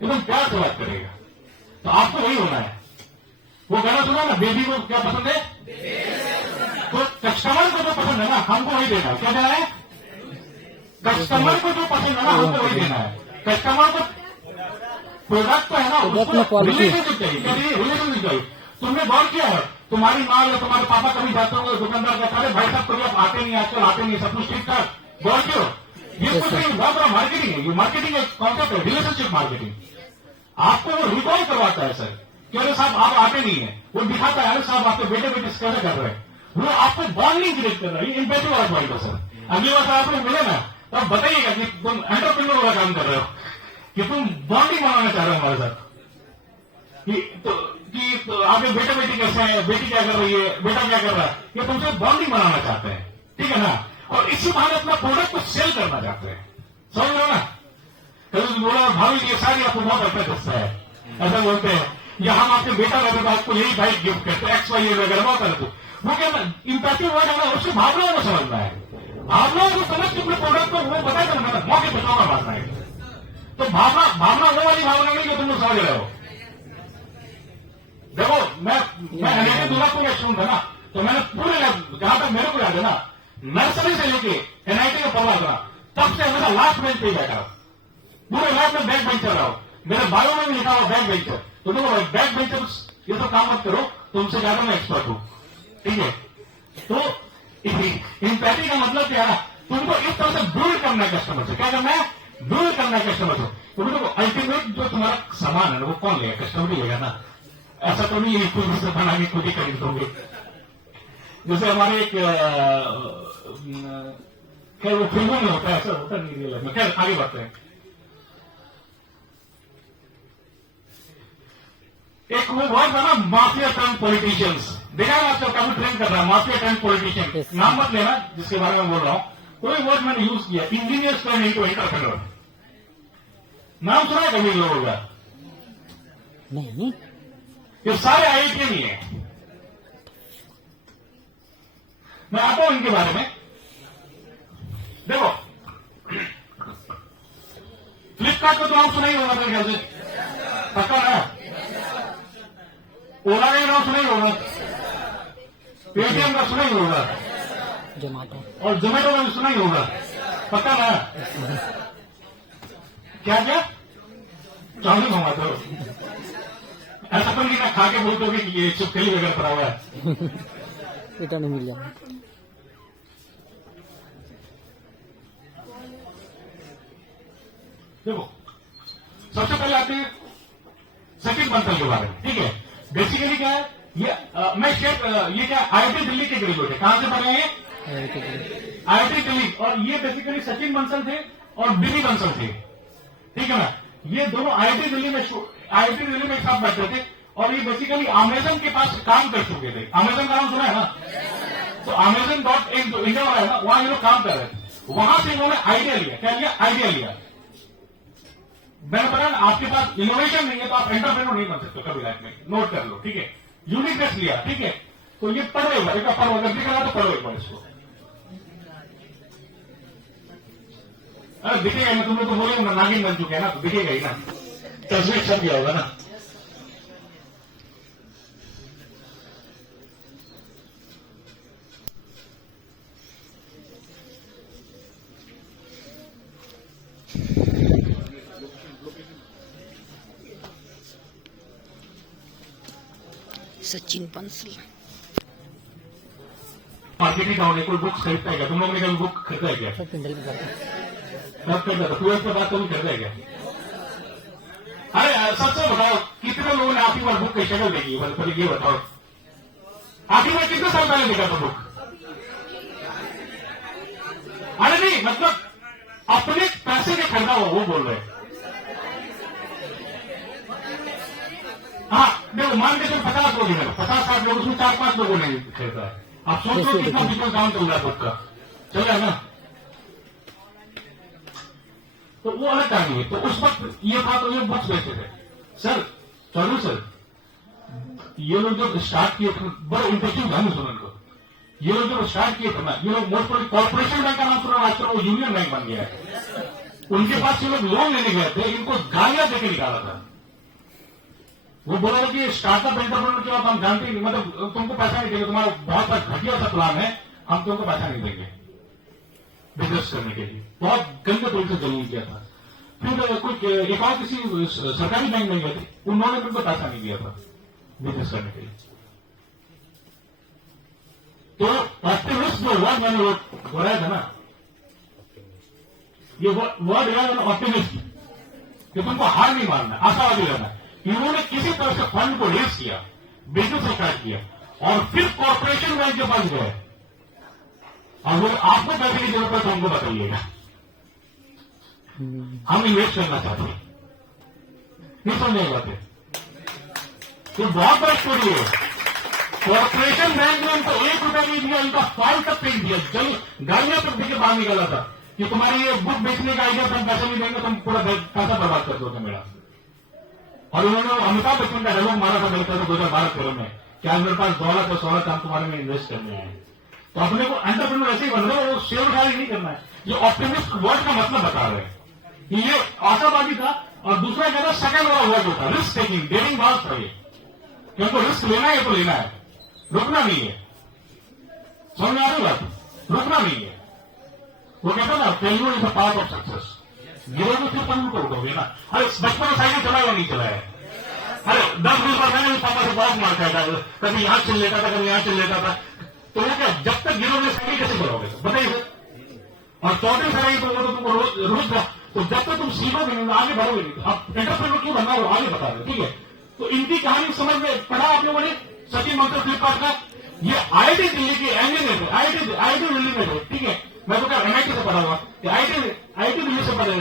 एकदम प्यार से बात करेगा। तो आपको वही होना है। वो गाना सुना ना, बेबी को क्या पसंद है, तो कस्टमर को जो पसंद है ना हमको वही देना है। क्या देना है? कस्टमर को जो पसंद है ना हमको वही देना है। कस्टमर को प्रोडक्ट तो है ना, उसको रिलेशनशिप चाहिए। क्या चाहिए? रिलेशनशिप चाहिए। तुमने गौर किया है, तुम्हारी माँ या तुम्हारे पापा कभी जाते होंगे दुकानदार कहता है भाई साहब कभी आप आते नहीं, आजकल आते नहीं, सब कुछ ठीक ठाक, गौर क्यों? ये कुछ नहीं, बहुत बड़ा मार्केटिंग है। ये मार्केटिंग एक कॉन्सेप्ट है, रिलेशनशिप मार्केटिंग। आपको वो रिकॉल करवाता है सर कि अरे साहब आप आते नहीं है, वो दिखाता है अरे साहब आपके बेटे बेटे कैसे कर रहे हैं, वो आपको बॉन्डिंग क्रिएट कर रहा है, एम्पैथी वाला पॉइंट है सर। अगली बार आप लोग मिले ना तो आप बताइएगा कि तुम एंटरप्रेन्योर वाला काम कर रहे हो, कि तुम बॉन्डिंग बनाना चाह रहे हो हमारे साथ, कि आपके बेटे बेटी कैसे हैं, बेटी क्या कर रही है, बेटा क्या कर रहा है, ये तुमसे बॉन्डिंग बनाना चाहते हैं, ठीक है ना। और इसी बहाने अपना प्रोडक्ट को सेल करना चाहते हैं, समझ लो ना। कभी बोला भाभी ये सारी आपको बहुत अच्छा हिस्सा है, ऐसा बोलते हैं, या हम आपके बेटा रहते तो आपको यही बाइक गिफ्ट करते हैं, एक्स वाई वगैरह बहुत करते। वो क्या इंपैक्टिव वर्ड है ना, उसकी भावनाओं को समझना है, भावनाओं को समझ के अपने प्रोडक्ट को वो बताया था मौके पर चौका मारना है। तो भावना वो वाली भावना नहीं जो तुम लोग समझ रहे हो। देखो मैं एनआईटी दुर्गापुर का स्टूडेंट था ना, तो मैंने पूरे जहां तक मेरे को याद है ना, नर्सरी से लेके एनआईटी का पढ़ा था, तब से हमेशा लास्ट बेंच पे बैठा, पूरे लाइफ में बैक बेंचर रहा हूं। मेरे बायो में भी लिखा हुआ बैक बेंचर। तो देखो बैक बेंचर ये सब काम मत करो, तुमसे ज्यादा मैं एक्सपर्ट हूं, ठीक है। तो इंपैथी का मतलब क्या है, तुमको इस तरह से बिल्ड करना है कस्टमर से। क्या करना है, बिल्ड करना है कस्टमर से। तो देखो अल्टीमेट जो तुम्हारा सामान है वो कौन लेगा, कस्टमर ही लेगा ना। ऐसा तो नहीं है खुद से बना के खुद ही खरीद दोगे। जैसे हमारे एक खैर वो फिल्मों में होता है, ऐसा होता नहीं रियल लाइफ में। खैर आगे बढ़ते हैं। एक वो वर्ड था ना, माफिया टर्न पॉलिटिशियंस, देखा है आपको काफी ट्रेंड कर रहा है, माफिया टर्न पॉलिटिशियन। नाम मत लेना जिसके बारे में बोल रहा हूं, कोई वर्ड मैंने यूज किया, इंजीनियर्स टर्न इनटू एंटरप्रेन्योर। नाम सुना है कभी लोगों का? नहीं, ये सारे आईआईटी नहीं है। मैं आता हूं इनके बारे में। देखो फ्लिपकार्ट को तो आप सुना ही होगा मेरे ख्याल से, पक्का है। ओला का नाम सुना ही होगा, पेटीएम का सुना ही होगा, जोमेटो और जोमेटो का भी सुना ही होगा, पक्का ना। क्या क्या चाउमीन मंगाते हो, ऐसा तो नहीं ना खा के बोलते हो कि ये चिपकली वगैरह पड़ा हुआ है। रिटर्न मिल जाएगा। देखो सबसे पहले आते हैं सचिन बंसल के बारे में, ठीक है। बेसिकली क्या है ये, मैं ये क्या आईआईटी दिल्ली के ग्रेजुएट है। कहां से पढ़े हैं? आईआईटी दिल्ली। और ये बेसिकली सचिन बंसल थे और बिनी बंसल थे, ठीक है ना। ये दोनों आईआईटी दिल्ली में एक साथ बैठे थे, और ये बेसिकली अमेजन के पास काम कर चुके थे। अमेजन का नाम सुना है ना, तो Amazon.in जो इंडिया वाला है ना, वहां ये लोग काम कर रहे थे। वहां से इन्होंने आइडिया लिया, क्या लिया? आइडिया लिया। मैंने बताया ना, आपके पास इनोवेशन नहीं है तो आप एंटरप्रेन्योर नहीं बन सकते कभी लाइफ में, नोट कर लो, ठीक है। यूनिकनेस लिया, ठीक है। तो ये पढ़ो एक बार, एक पढ़ो, अगर दिख रहा तो पढ़ो एक बार इसको। अरे दिखेगा ना, तुम लोग तो बोले ना नागिन बन चुके हैं ना, तो दिखेगा ही ना, तस्वीर छप गया होगा ना। सचिन बंसल मार्केटिंग डाउन है, कोई बुक खरीदता है क्या? तुम लोगों ने कभी बुक खरीदा है क्या? सब पिंडल में करता सब खरीदा था, 12th के बाद कभी खरीदा है क्या? अरे सबसे बताओ, कितने लोगों ने आखिरी बार बुक की शक्ल देखी है? मतलब ये बताओ, आखिरी बार कितने साल पहले देखा था बुक? अरे नहीं, मतलब अपने पैसे के खरीदा हुआ वो बोल रहे हैं। हाँ देखो, मान के तुम 50 लोग हैं, 50-60 लोग, उसमें 4-5 लोगों ने खरीदा है। आप सोच लो कितना बिजनेस काम चल रहा है बुक का, चल रहा है ना। तो वो अलग कहानी है। तो उस वक्त ये था, तो ये बुक्स बेचते थे सर। चलो सर, ये लोग जब स्टार्ट किए थे, बड़ा इंटरेस्टिंग था सुनने को। ये लोग जब स्टार्ट किए थे ना, ये लोग मोस्ट प्रोबेबली कॉर्पोरेशन बैंक का नाम सुना, आजकल वो यूनियन बैंक बन गया है। उनके पास ये लोग लोन लेने गए थे, इनको गालियां देके निकाला था। वो बोला कि स्टार्टअप एंटरप्रेन्योर के बाद हम जानते ही नहीं, मतलब तुमको पैसा नहीं देंगे, तुम्हारा बहुत सारा घटिया सा प्लान है, हम तुमको पैसा नहीं देंगे बिजनेस करने के लिए। बहुत गंदे तरीके से जमीन किया था। फिर कोई एक और किसी सरकारी बैंक में गए थे, उन्होंने तुमको पैसा नहीं दिया था बिजनेस करने के लिए। तो ऑप्टिमिस्ट जो वर्ड मैंने बोला था ना, ये वर्ड है ऑप्टिमिस्ट, कि तुमको हार नहीं मानना, आशावादी रहना। इन्होंने किसी तरह से फंड को रेज किया, बिजनेस स्टार्ट किया, और फिर कॉर्पोरेशन बैंक के पास गए, अगर आपको पैसे की जरूरत है तो हमको बताइएगा, हम इन्वेस्ट करना चाहते हैं। नहीं समझे बातें? ये बहुत बड़ा स्टोरी है। कॉर्पोरेशन बैंक ने उनको 1 रुपया नहीं दिया, उनका फाइल तक फेंक दिया, जल गाड़ियां तक देके बाहर निकाला था कि तुम्हारी ये बुक बेचने का आइडिया, तुम पैसे नहीं देंगे, तुम पूरा पैसा बर्बाद कर दोगे मेरा। और उन्होंने अमिताभ बच्चन का डायलॉग मारा था 2012-13 में कि आज मेरे पास दौलत है, शौहरत, हम तुम्हारे में इन्वेस्ट करने आए। तो अपने को एंटरप्रेन्योर ऐसे ही बन रहे हैं, वो शेयर खाली नहीं करना है। ये ऑप्टिमिस्ट वर्ड का मतलब बता रहे हैं। ये आशावादी था। और दूसरा क्या था, सेकंड वाला वर्ड होता रिस्क टेकिंग, डेयरिंग बात था ये, क्योंकि रिस्क लेना है तो लेना है, रुकना नहीं है। समझ में आ रही बात? रुकना नहीं है। वो कहता ना, failure is a part of success. गिरोगे फिर तुम को उठोगे ना। अरे बचपन में साइकिल चला या नहीं चलाया? अरे 10-20 बार मैंने पापा से बहुत मार खाया था, कभी यहां चल लेता था, कभी यहां चल लेता था। तो वो क्या, जब तक गिरोगे साइकिल कैसे चलाओगे? बताइए सर। और चौथे साइकिल तो वो तो तुमको रोज तो जब तक तुम सीखोगे नहीं, आगे बढ़ोगे नहीं। अब एंटरप्रेन्योर क्यों बनना, वो आगे बता रहे, ठीक है। तो इनकी कहानी समझ में पढ़ा आप लोगों ने, सचिन मंत्र फ्लिपकार्ट का। ये आईआईटी दिल्ली की इंजीनियर है, आईआईटी दिल्ली में है, ठीक है। मैं तो क्या एमआईटी से पढ़ा हुआ, आईआईटी दिल्ली से पढ़े।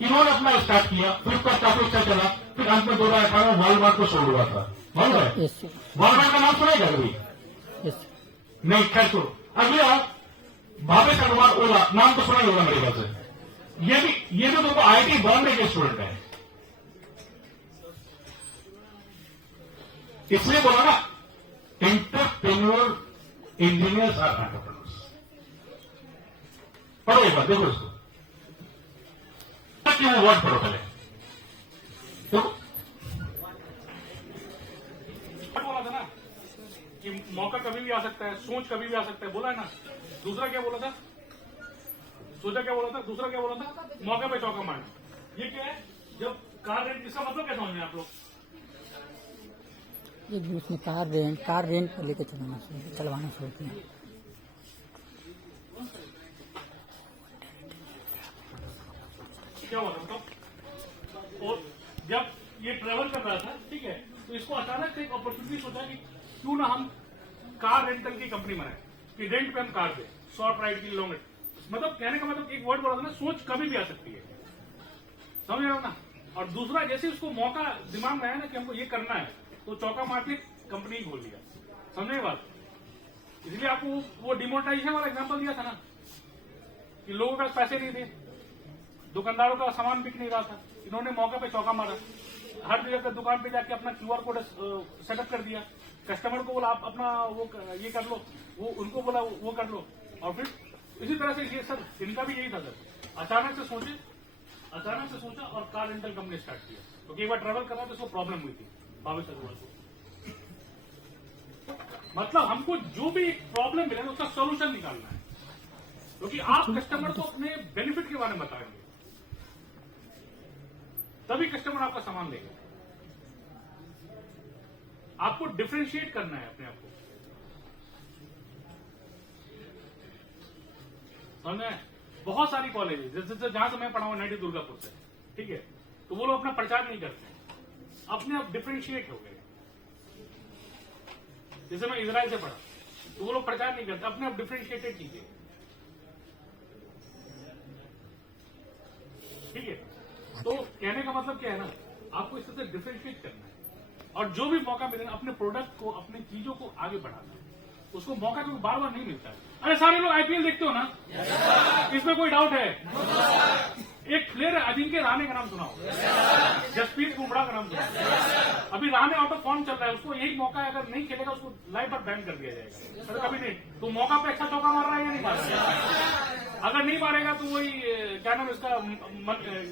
इन्होंने अपना स्टार्ट किया, फ्लिपकार्ट काफी अच्छा चला, फिर अंत में 2018 में वॉलमार्ट को छोड़ हुआ था। वॉलमार्ट का नाम सुनेगा कभी? नहीं, खैर छोड़ो। अगले भावेश अग्रवाल ओला, नाम तो सुना ही होगा मेरे ख्याल से। ये भी तो आईआईटी बॉम्बे के स्टूडेंट है। इसलिए बोला ना, एंटरप्रेन्योर इंजीनियर्स आर एंटरप्रेन्योर्स। पढ़ो एक बार, देखो इसको, क्यों वर्ड पढ़ो पहले। देखो बोला था ना कि मौका कभी भी आ सकता है, सोच कभी भी आ सकता है, बोला है ना। दूसरा क्या बोला था, सोचा क्या बोला था, दूसरा क्या बोला था, मौका पे चौका मारना। ये क्या है, जब कार रेंट, इसका मतलब क्या समझ में आप लोग? ये उसने कार रेंट पर लेकर चलवाना शुरू किया। क्या हुआ था मतलब? और जब ये ट्रेवल कर रहा था, ठीक है, तो इसको अचानक से एक अपॉर्चुनिटी सोचा कि क्यों ना हम कार रेंटल की कंपनी बनाए, कि रेंट पे हम कार दे, शॉर्ट राइड की, लॉन्ग राइड। मतलब कहने का मतलब एक वर्ड बोला था ना, सोच कभी भी आ सकती है, समझ रहे हो ना। और दूसरा, जैसे उसको मौका दिमाग में आया ना कि हमको ये करना है, तो चौका मार के कंपनी खोल लिया। समझे बात? इसलिए आपको वो डिमोनेटाइजेशन वाला एग्जांपल दिया था ना, कि लोगों के पास पैसे नहीं थे, दुकानदारों का सामान बिक नहीं रहा था, इन्होंने मौके पे चौका मारा। हर जगह पे दुकान पे जाके अपना QR कोड सेटअप कर दिया, कस्टमर को बोला आप अपना वो ये कर लो, वो उनको बोला वो कर लो। और फिर इसी तरह से ये सर, इनका भी यही था सर। अचानक से सोचा और कार रेंटल कंपनी स्टार्ट किया, क्योंकि एक बार ट्रैवल कर रहा था तो उसको प्रॉब्लम हुई थी भावेश अग्रवाल को। मतलब हमको जो भी प्रॉब्लम मिले उसका सोल्यूशन निकालना है, क्योंकि आप कस्टमर को अपने बेनिफिट के बारे में बताएंगे, तभी कस्टमर आपका सामान लेगा। आपको डिफरेंशिएट करना है अपने आप को, समझ में? बहुत सारी कॉलेज जैसे जहां से मैं पढ़ा हूं, नाइटी दुर्गापुर से, ठीक है, तो वो लोग अपना प्रचार नहीं करते, अपने आप डिफरेंशिएट हो गए। जैसे मैं इजराइल से पढ़ा, तो वो लोग प्रचार नहीं करते, अपने आप डिफरेंशिएटेड कीजिए, ठीक है। तो कहने का मतलब क्या है ना, आपको इस तरह से डिफरेंशिएट करना है, और जो भी मौका मिले अपने प्रोडक्ट को, अपनी चीजों को आगे बढ़ाना है। उसको मौका क्योंकि बार बार नहीं मिलता है। अरे सारे लोग आईपीएल देखते हो ना? इसमें कोई डाउट है? एक प्लेयर है अजिंक्य रहाणे का नाम सुना हो, जसप्रीत बुमराह का नाम सुना हो। अभी रहाणे आउट ऑफ फॉर्म चल रहा है, उसको यही मौका है, अगर नहीं खेलेगा उसको लाइफ पर बैन कर दिया जाएगा। तो कभी नहीं, तो मौका पे अच्छा चौका मार रहा है या नहीं मार रहा है? अगर नहीं मारेगा तो वही क्या नाम इसका,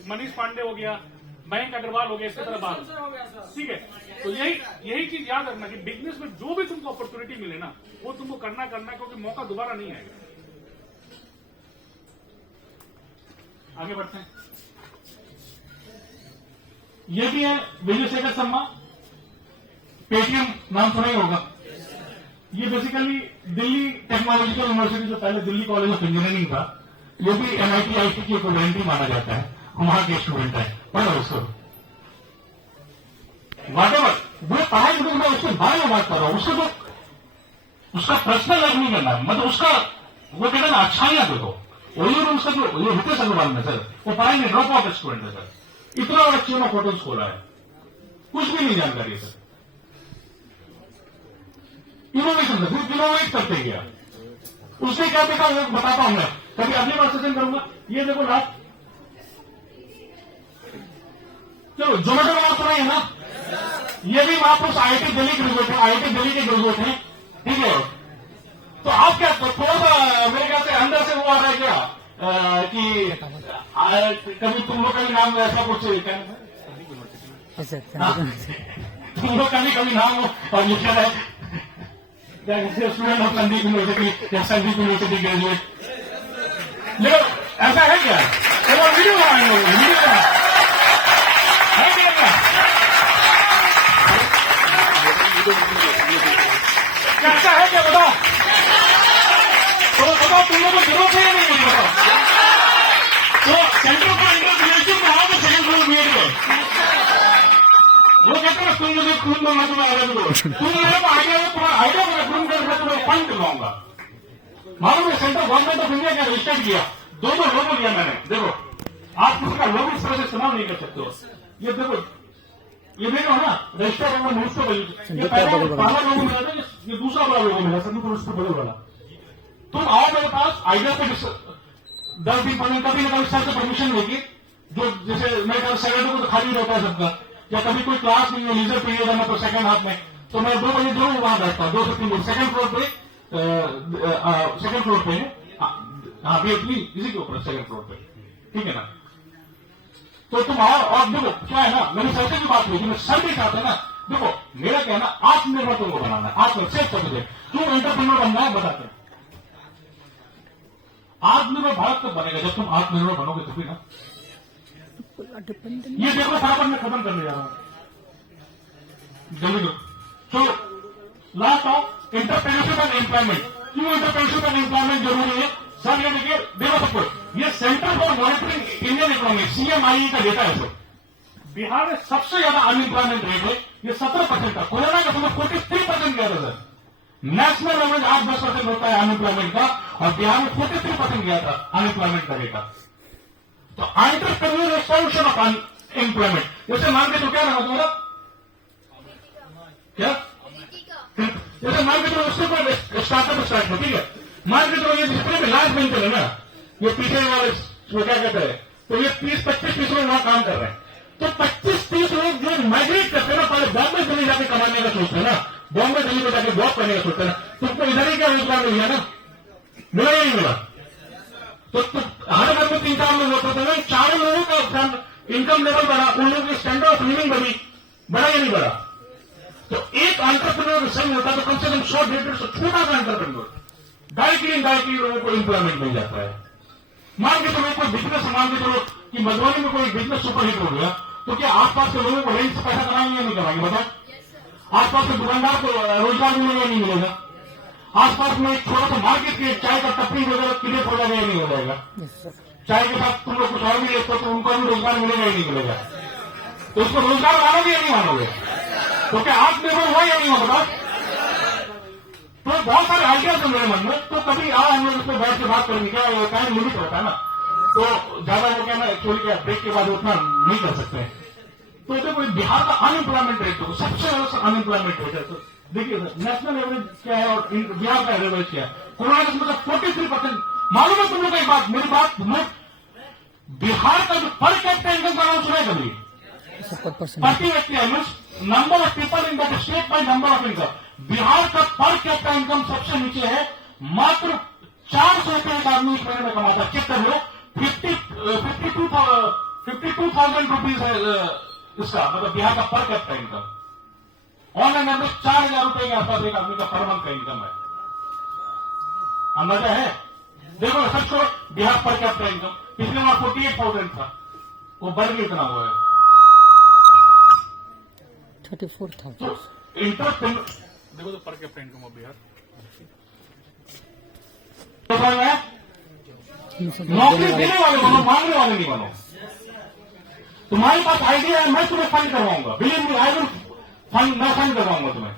मनीष पांडे हो गया, मयंक अग्रवाल हो गया, इसी तरह बात, ठीक है। तो यही चीज याद रखना कि बिजनेस में जो भी तुमको अपॉर्चुनिटी मिले ना, वो तुमको करना है, क्योंकि मौका दोबारा नहीं आएगा। आगे बढ़ते हैं। ये भी है विजय शेखर शर्मा, पेटीएम नाम सुना ही होगा। ये बेसिकली दिल्ली टेक्नोलॉजिकल यूनिवर्सिटी से पहले दिल्ली कॉलेज ऑफ इंजीनियरिंग था, ये भी MIT IT की इक्विवेलेंट ही माना जाता है, वहां के स्टूडेंट है। पढ़ो उसको, वाटेवर वो पढ़ाई, मैं उसके बारे में बात कर रहा हूं, उससे तो उसका पर्सनल लाइफ नहीं करना, मतलब उसका वो कहते हैं ना अच्छाइयां देखो। वही उसका जो ये हितेश अग्रवाल में सर, वो पढ़ाई ड्रॉप आउट स्टूडेंट है सर, इतना बड़ा अच्छी में फोटोज खोला है, कुछ भी नहीं जानकारी है सर। इनोवेशन सर, सिर्फ इनोवेट करते गया। उसने क्या देखा वो बताता हूं मैं, कभी अगली बार सेशन करूंगा। ये देखो लास्ट, चलो जोमेटो में आप सुनाइए ना, ये भी महापुरुष IIT दिल्ली ग्रेजुएट है, IIT दिल्ली के ग्रेजुएट है, ठीक है। तो आप क्या थोड़ा सा मेरे ख्याल से अंदर से वो आ रहा है क्या कि कभी तुम लोग का भी नाम ऐसा कुछ क्या ऐसे तुम लोग का भी कभी नाम हो और लिखा है स्टूडेंट ऑफ संदीप यूनिवर्सिटी या संदीप यूनिवर्सिटी ग्रेजुएट, लेकिन ऐसा है क्या? वो वीडियो बनाएंगे, वीडियो है क्या? कैसा है क्या बताओ? तो बताओ तुम लोगों को जरूरत है या नहीं मुझे बताओ? तो सेंटर फॉर इंटरप्रेन्योरशिप में आओ तो सेकंड फ्लोर में गए, वो कहते हैं तुम मुझे खून दो मैं तुम्हें आइडिया दो, तुम मेरे को आइडिया दो, तुम्हारा आइडिया मेरा खून कर मैं तुम्हें फंड दिलवाऊंगा। मालूम है सेंट्रल गवर्नमेंट ऑफ इंडिया का रजिस्टर किया, दो लोगो लिया मैंने, देखो आप किसी का लोगो इस तरह से इस्तेमाल नहीं कर सकते हो। ये देखो ये देखो ना रजिस्टर होगा न्यूज को, ये पहला लोगो मिला था, ये दूसरा बड़ा लोगो मिला संदीप यूनिवर्सिटी बड़े वाला। तुम आओ मेरे पास आइडिया पे 10 दिन 15 कभी ना कभी सर से परमिशन लेगी, जो जैसे मेरे ख्याल सैटरडे को तो खाली रहता है सबका, या कभी कोई क्लास नहीं है लीजर पीरियड है मतलब सेकंड हाफ में, तो मैं 2 बजे जरूर वहां बैठता हूँ, 2 से 3 बजे सेकंड फ्लोर पे हाँ BHP इसी के ऊपर सेकंड फ्लोर पे, ठीक है ना। तो तुम आओ और देखो क्या है ना, मेरी सर से भी बात हुई, मैं सर भी चाहते ना, देखो मेरा कहना आत्मनिर्भर तुमको बनाना है, आत्मनिर्भर सेफ कर, क्यों एंटरप्रेन्योर बनना है बताते हैं। आत्मनिर्भर भारत कब बनेगा? जब तुम आत्मनिर्भर बनोगे तभी ना। ये देखो फटाफट में खत्म करने जा रहा हूं जल्दी। तो last of entrepreneurship and employment, क्यों इंटरप्रेन्योरशिप एंड एम्प्लॉयमेंट जरूरी है सर? ये देखिए देखो सबको, ये centre for monitoring Indian economy CMIE का डेटा है सर। बिहार में सबसे ज्यादा अनएम्प्लॉयमेंट रेट है, ये 17% था, कोरोना के समय 43% गया था सर। नेशनल एवरेज 8-10% होता है अनएम्प्लॉयमेंट का, और बिहार में 43% गया था अनएम्प्लॉयमेंट का रेट। तो एंटरप्रेन्योर सॉल्यूशन ऑफ अनएम्प्लॉयमेंट, जैसे मान के तो क्या रहा तुम्हारा क्या, जैसे मान के तो उसके ऊपर स्टार्टअप स्टार्ट हो, ठीक है, मान के तो ये जितने भी लास्ट बेंचर है ना, ये पीछे वाले वो क्या कहते हैं, तो ये 30-25 लोग वहां काम कर रहे हैं, तो 25-30 लोग जो माइग्रेट करते हैं ना, पहले बॉम्बे दिल्ली जाके कमाने का सोचते हैं ना, बॉम्बे दिल्ली में जाके जॉब करने का सोचते हैं ना, तुमको इधर ही क्या रोजगार मिल गया ना, मिला ही नहीं मिला। तो हर घर में 3-4 लोग होते थे, 4 लोगों का इनकम लेवल बढ़ा, उन लोगों की स्टैंडर्ड ऑफ लिविंग बढ़ा या नहीं बढ़ा? तो एक एंटरप्रेन्योर संग होता है तो कम से कम 100-150 छोटा सा एंटरप्रेन्योर डायरेक्टली इनडायरेक्टली लोगों को एम्प्लॉयमेंट मिल जाता है। मान के चलो कोई बिजनेस, मान के चलो कि मधुबनी में कोई बिजनेस सुपरहिट हो गया, तो क्या आसपास के लोगों को रेंट से पैसा कराएंगे या नहीं कराएंगे बताओ? आसपास के दुकानदार को रोजगार मिलेगा या नहीं मिलेगा? आसपास में एक छोटा सा मार्केट के चाय का टपरी वगैरह क्रिएट हो जाएगा या नहीं हो जाएगा? चाय के साथ तुम लोग कुछ और भी लेते हो तो उनको भी रोजगार मिलेगा या नहीं मिलेगा? तो उसको रोजगार मानोगे या नहीं मानोगे? तो क्या आत्मनिर्भर हुआ या नहीं हुआ बताओ? तो बहुत सारे आइडियाज है मेरे मन में, तो कभी आओ हम लोग उसमें बैठ के बात करेंगे, क्या टाइम लिमिट होता है ना, तो ज्यादा वो क्या ना एक्चुअली क्या ब्रेक के बाद उतना नहीं कर सकते हैं। तो देखो बिहार का अनएम्प्लॉयमेंट रेट तो सबसे ज्यादा अनएम्प्लॉयमेंट रेट है सर। देखिए सर नेशनल एवरेज क्या है और बिहार का एवरेज क्या है? कोरोना के मतलब 43%। मालूम है तुम लोग एक बात, मेरी बात बिहार का जो पर कैपिटा इनकम का नाम सुना है कभी? प्रति व्यक्ति number of people in that state by number of income, Bihar का पर कैपिटा इनकम सबसे नीचे है, मात्र 400 रुपये एक आदमी इस महीने में कमाता है। चेक कर लो, 52,000 रुपीज है इसका, मतलब बिहार का per capita income. On an average 4,000 रुपए के आसपास एक आदमी का पर मंथ का इनकम है। अंदाजा है? देखो सच को बिहार पर कैपिटा इनकम पिछले माह 48,000 था, वो बढ़ के इतना हुआ है 34,000। इंटरप्रेन्योर देखो तो per capita income of Bihar नौकरी देने वाले बनो, मांगने वाले नहीं बनो। तुम्हारे पास आइडिया है, मैं तुम्हें फंड करवाऊंगा, believe me I will fund, मैं फंड करवाऊंगा तुम्हें।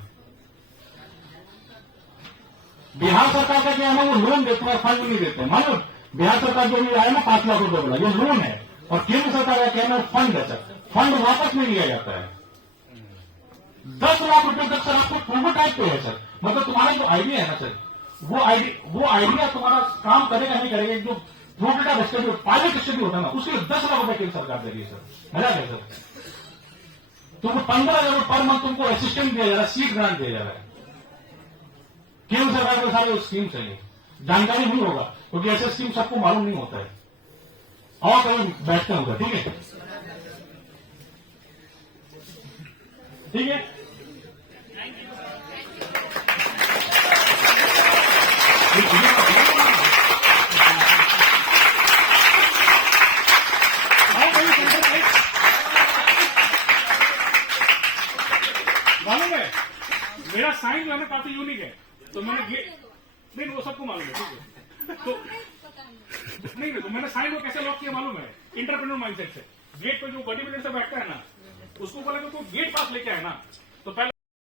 बिहार सरकार का क्या है ना, वो लोन देते हैं, फंड नहीं देते हैं। मानो बिहार सरकार जो भी आया ना 5 लाख रुपए बोला, ये लोन है, और केंद्र सरकार का क्या है ना, फंड है सर, फंड वापस नहीं लिया जाता है। 10 लाख रुपए तक सर आपको प्रोटोटाइप पे है सर, मतलब तुम्हारा जो आइडिया है ना सर, वो आइडिया तुम्हारा काम करेगा नहीं करेगा, जो प्रोटोटाइप स्टडी, पायलट स्टडी होता है ना, उसके लिए 10 लाख रुपए केंद्र सरकार दे रही है सर। मजा है सर, तुमको 15,000 रुपए पर मंथ तुमको असिस्टेंट दिया जा रहा है, सीट ग्रांट दिया जा रहा है। केंद्र सरकार के सारे स्कीम्स है, ये जानकारी नहीं होगा क्योंकि ऐसे स्कीम सबको मालूम नहीं होता है। और कहीं बैठते होगा, ठीक है, ठीक है। मालूम है मेरा साइन जो है ना काफी यूनिक है, तो मैंने नहीं वो सबको मालूम है, ठीक है। तो नहीं तो मैंने साइन को कैसे लॉक किया मालूम है, इंटरप्रेन्योर माइंडसेट से। गेट पे जो बॉडी बिल्डर से बैठता है ना, उसको बोला कि तू गेट पास लेके आए ना, तो पहले